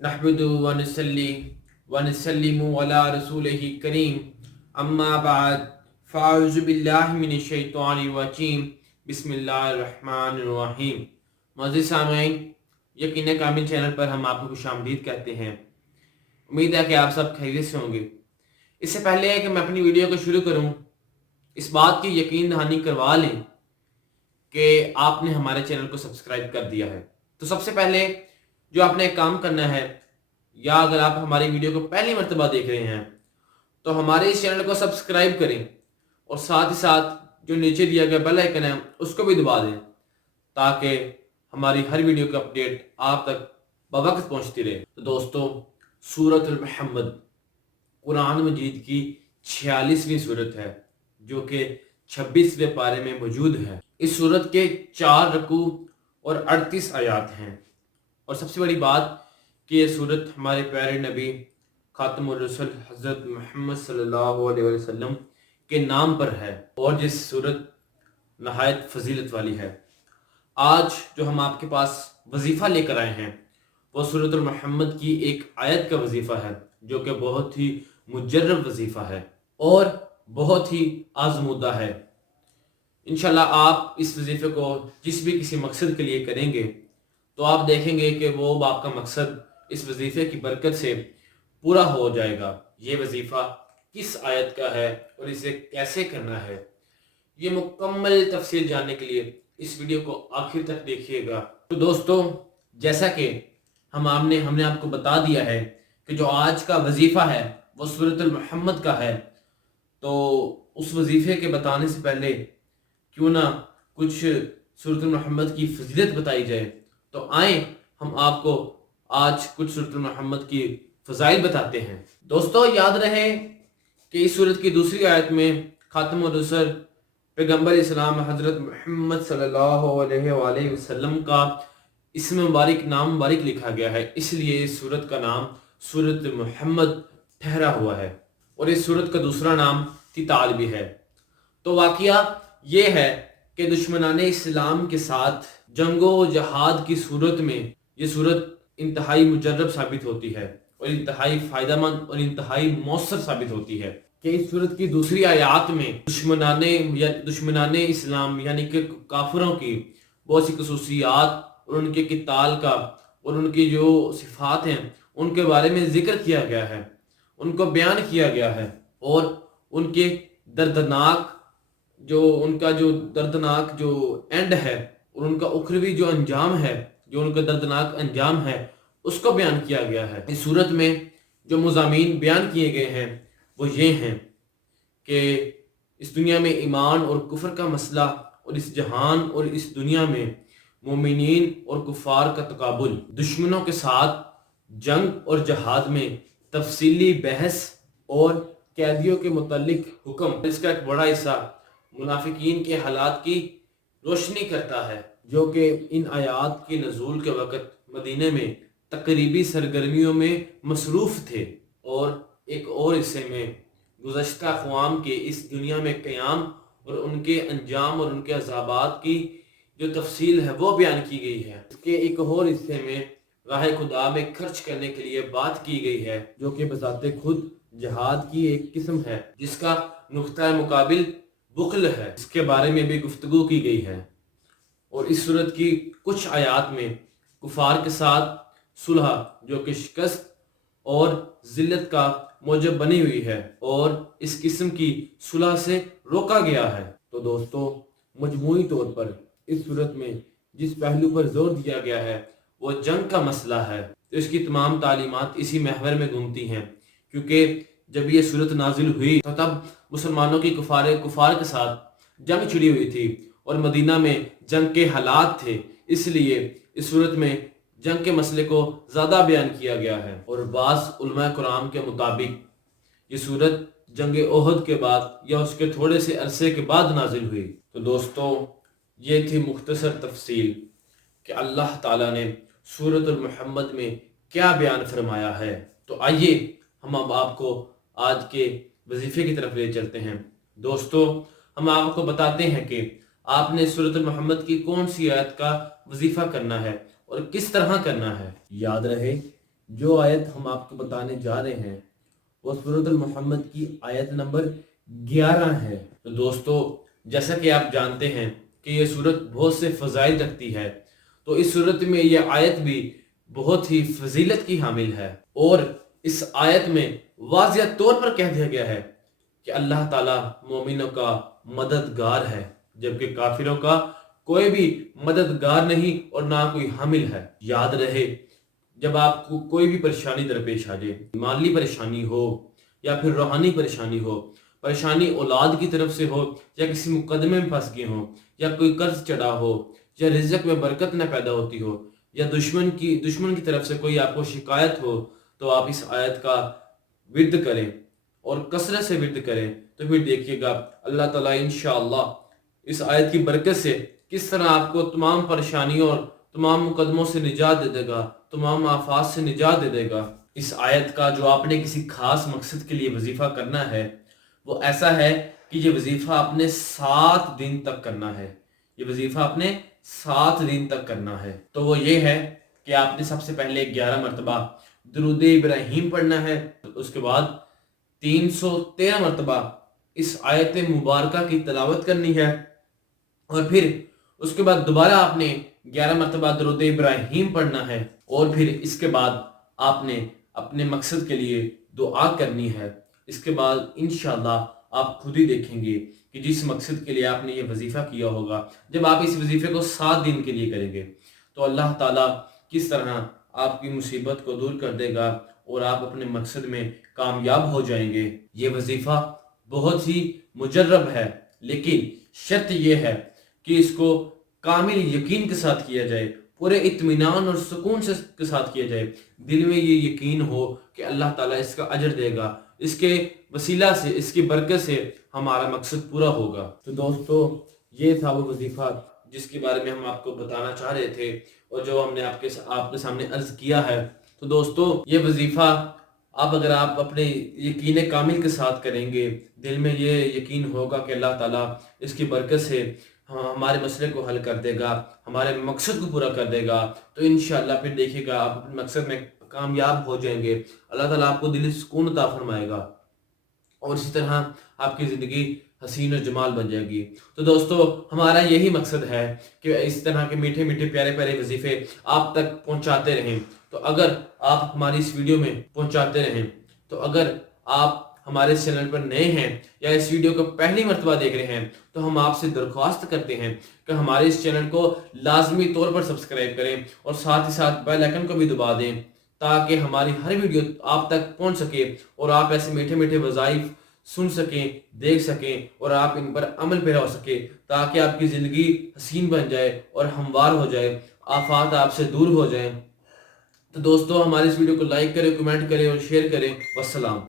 नहमदुहु व नसल्ली व नसल्लिमु अला रसूलिही करीम अम्मा बाद फ़अऊज़ु बिल्लाहि मिनश शैतानिर रजीम बिस्मिल्लाहिर रहमानिर रहीम। मुअज़्ज़िज़ सामईन, यकीन कामिल चैनल पर हम आपको खुशामदीद कहते हैं। उम्मीद है कि आप सब खैरियत से होंगे। इससे पहले कि मैं अपनी वीडियो को शुरू करूं, इस बात की यकीन दहानी करवा लें कि आपने हमारे चैनल को सब्सक्राइब कर दिया है। तो सबसे पहले जो आपने काम करना है, या अगर आप हमारी वीडियो को पहली मर्तबा देख रहे हैं तो हमारे इस चैनल को सब्सक्राइब करें और साथ ही साथ जो नीचे दिया गया बेल आइकन है उसको भी दबा दें, ताकि हमारी हर वीडियो का अपडेट आप तक बवक्त पहुंचती रहे। तो दोस्तों, सूरत मोहम्मद कुरान मजीद की 46वीं सूरत है, जो कि 26वें पारे में मौजूद है। इस सूरत के 4 रकू और 38 आयात हैं। और सबसे बड़ी बात कि ये सूरत हमारे प्यारे नबी खातमुर रसूल हज़रत मोहम्मद सल्लल्लाहु अलैहि वसल्लम के नाम पर है, और जिस सूरत नहायत फजीलत वाली है। आज जो हम आपके पास वजीफ़ा लेकर आए हैं वो सूरत मोहम्मद की एक आयत का वजीफ़ा है, जो कि बहुत ही मुजर्रब वजीफ़ा है और बहुत ही आजमूदा है। इंशाल्लाह आप इस वजीफ़े को जिस भी किसी मकसद के लिए करेंगे तो आप देखेंगे कि वो आपका मकसद इस वजीफ़े की बरकत से पूरा हो जाएगा। ये वजीफ़ा किस आयत का है और इसे कैसे करना है, ये मुकम्मल तफसील जानने के लिए इस वीडियो को आखिर तक देखिएगा। तो दोस्तों, जैसा कि हमने आपको बता दिया है कि जो आज का वजीफ़ा है वो सूरत मोहम्मद का है, तो उस वजीफ़े के बताने से पहले क्यों ना कुछ सूरत मोहम्मद की फजीलत बताई जाए। तो आए हम आपको आज कुछ सूरत मोहम्मद की फ़ज़ाइल बताते हैं। दोस्तों, याद रहे कि इस सूरत की दूसरी आयत में खातमुर रसूल पैगम्बर इस्लाम हज़रत मोहम्मद सल्लल्लाहु अलैहि वसल्लम का इसमें मुबारक नाम मुबारक लिखा गया है, इसलिए इस सूरत का नाम सूरत मोहम्मद ठहरा हुआ है। और इस सूरत का दूसरा नाम तिताल भी है। तो वाक़या ये है कि दुश्मनाने इस्लाम के साथ जंगो जहाद की सूरत में ये सूरत इंतहाई मुजर्रब साबित होती है और इंतहाई फ़ायदेमंद और इंतहाई मौसर साबित होती है। कि इस सूरत की दूसरी आयात में दुश्मनाने इस्लाम यानी कि काफिरों की बहुत सी खसूसियात और उनके किताल का और उनकी जो सिफात हैं उनके बारे में जिक्र किया गया है, उनको बयान किया गया है, और उनके उनका जो दर्दनाक जो एंड है और उनका उखरवी जो अंजाम है, जो उनका दर्दनाक अंजाम है, उसको बयान किया गया है। इस सूरत में जो मज़ामीन बयान किए गए हैं वो ये हैं कि इस दुनिया में ईमान और कुफर का मसला, और इस जहान और इस दुनिया में मोमिनीन और कुफार का तकाबुल, दुश्मनों के साथ जंग और जहाद में तफसीली बहस और कैदियों के मुतल्लिक हुक्म, इसका एक बड़ा हिस्सा मुनाफिकीन के हालात की रोशनी करता है, जो कि इन आयात के नज़ूल के वक़्त मदीने में तकरीबी सरगर्मियों में मसरूफ़ थे, और एक और हिस्से में गुज़श्ता अक़वाम के इस दुनिया में क़याम और उनके अंजाम और उनके अज़ाबात की जो तफसील है वो बयान की गई है। इसके एक और हिस्से में राह खुदा में खर्च करने के लिए बात की गई है, जो कि बज़ाते खुद जहाद की एक किस्म है, जिसका नुक्ता मुकाबिल बुखल है, इसके बारे में भी गुफ्तगू की गई है। और इस सूरत की कुछ आयात में कुफार के साथ सुलह, जो कि शिकस्त और जिल्लत का मौजब बनी हुई है, और इस किस्म की सुलह से रोका गया है। तो दोस्तों, मजमूई तौर पर इस सूरत में जिस पहलू पर जोर दिया गया है वो जंग का मसला है। तो इसकी तमाम तालीमात इसी महवर में घूमती हैं, क्योंकि जब ये सूरत नाजिल हुई तो तब मुसलमानों की कुफार के साथ जंग छिड़ी हुई थी और मदीना में जंग के हालात थे, इसलिए इस सूरत में जंग के मसले को ज़्यादा बयान किया गया है। और बाज़ उलमा कुरान के मुताबिक ये सूरत जंग ओहद के बाद या उसके थोड़े से अरसे के बाद नाजिल हुई। तो दोस्तों, ये थी मुख्तसर तफसील कि अल्लाह ताला ने सूरत मोहम्मद में क्या बयान फरमाया है। तो आइए हम अब आपको आज के वजीफ़े की तरफ ले चलते हैं। दोस्तों, हम आपको बताते हैं कि आपने सूरत मोहम्मद की कौन सी आयत का वजीफ़ा करना है और किस तरह करना है। याद रहे جو آیت ہم آپ کو بتانے جا رہے ہیں وہ سورۃ المحمد کی آیت نمبر 11 ہے۔ تو دوستو، جیسا کہ آپ جانتے ہیں کہ یہ سورت بہت سے فضائل رکھتی ہے، تو اس سورت میں یہ آیت بھی بہت ہی فضیلت کی حامل ہے، اور اس آیت میں واضح طور پر کہہ دیا گیا ہے کہ اللہ تعالیٰ مومنوں کا مددگار ہے، جبکہ کافروں کا کوئی بھی مددگار نہیں اور نہ کوئی حامل ہے۔ یاد رہے، جب آپ کو کوئی بھی پریشانی درپیش آ جائے، مالی پریشانی ہو یا پھر روحانی پریشانی ہو، پریشانی اولاد کی طرف سے ہو یا کسی مقدمے میں پھنس گئے ہوں، یا کوئی قرض چڑھا ہو، یا رزق میں برکت نہ پیدا ہوتی ہو، یا دشمن کی طرف سے کوئی آپ کو شکایت ہو، تو آپ اس آیت کا ورد کریں اور کثرت سے ورد کریں، تو پھر دیکھیے گا اللہ تعالیٰ انشاءاللہ اس آیت کی برکت سے کس طرح آپ کو تمام پریشانیوں اور تمام مقدموں سے نجات دے دے گا، تمام آفات سے نجات دے دے گا۔ اس آیت کا جو آپ نے کسی خاص مقصد کے لیے وظیفہ کرنا ہے وہ ایسا ہے کہ یہ وظیفہ آپ نے 7 دن تک کرنا ہے۔ یہ وظیفہ آپ نے 7 دن تک کرنا ہے، تو وہ یہ ہے کہ آپ نے سب سے پہلے 11 مرتبہ درود ابراہیم پڑھنا ہے، اس کے بعد 313 مرتبہ اس آیت مبارکہ کی تلاوت کرنی ہے، اور پھر اس کے بعد دوبارہ آپ نے 11 مرتبہ درود ابراہیم پڑھنا ہے، اور پھر اس کے بعد آپ نے اپنے مقصد کے لیے دعا کرنی ہے۔ اس کے بعد انشاءاللہ آپ خود ہی دیکھیں گے کہ جس مقصد کے لیے آپ نے یہ وظیفہ کیا ہوگا، جب آپ اس وظیفے کو 7 دن کے لیے کریں گے تو اللہ تعالیٰ کس طرح آپ کی مصیبت کو دور کر دے گا اور آپ اپنے مقصد میں کامیاب ہو جائیں گے۔ یہ وظیفہ بہت ہی مجرب ہے، لیکن شرط یہ ہے کہ اس کو کامل یقین کے ساتھ کیا جائے، پورے اطمینان اور سکون کے ساتھ کیا جائے، دل میں یہ یقین ہو کہ اللہ تعالیٰ اس کا اجر دے گا، اس کے وسیلہ سے، اس کی برکت سے ہمارا مقصد پورا ہوگا۔ تو دوستو، یہ تھا وہ وظیفہ جس کے بارے میں ہم آپ کو بتانا چاہ رہے تھے اور جو ہم نے آپ کے سامنے عرض کیا ہے۔ تو دوستو، یہ وظیفہ اگر آپ اپنے یقین کامل کے ساتھ کریں گے، دل میں یہ یقین ہوگا کہ اللہ تعالیٰ اس کی برکت سے ہمارے مسئلے کو حل کر دے گا، ہمارے مقصد کو پورا کر دے گا، تو انشاءاللہ پھر دیکھیے گا آپ اپنے مقصد میں کامیاب ہو جائیں گے۔ اللہ تعالیٰ آپ کو دلی سکون عطا فرمائے گا، اور اسی طرح آپ کی زندگی حسین و جمال بن جائے گی۔ تو دوستو، ہمارا یہی مقصد ہے کہ اس طرح کے میٹھے میٹھے پیارے پیارے وظیفے آپ تک پہنچاتے رہیں۔ تو اگر آپ ہماری اس ویڈیو میں پہنچاتے رہیں، تو اگر آپ ہمارے اس چینل پر نئے ہیں یا اس ویڈیو کو پہلی مرتبہ دیکھ رہے ہیں، تو ہم آپ سے درخواست کرتے ہیں کہ ہمارے اس چینل کو لازمی طور پر سبسکرائب کریں اور ساتھ ہی ساتھ بیل آئیکن کو بھی دبا دیں، تاکہ ہماری ہر ویڈیو آپ تک پہنچ سکے اور آپ ایسے میٹھے میٹھے وظائف سن سکیں، دیکھ سکیں، اور آپ ان پر عمل پیرا ہو سکے، تاکہ آپ کی زندگی حسین بن جائے اور ہموار ہو جائے، آفات آپ سے دور ہو جائیں۔ تو دوستو، ہماری اس ویڈیو کو لائک کریں، کمنٹ کریں اور شیئر کریں۔ والسلام۔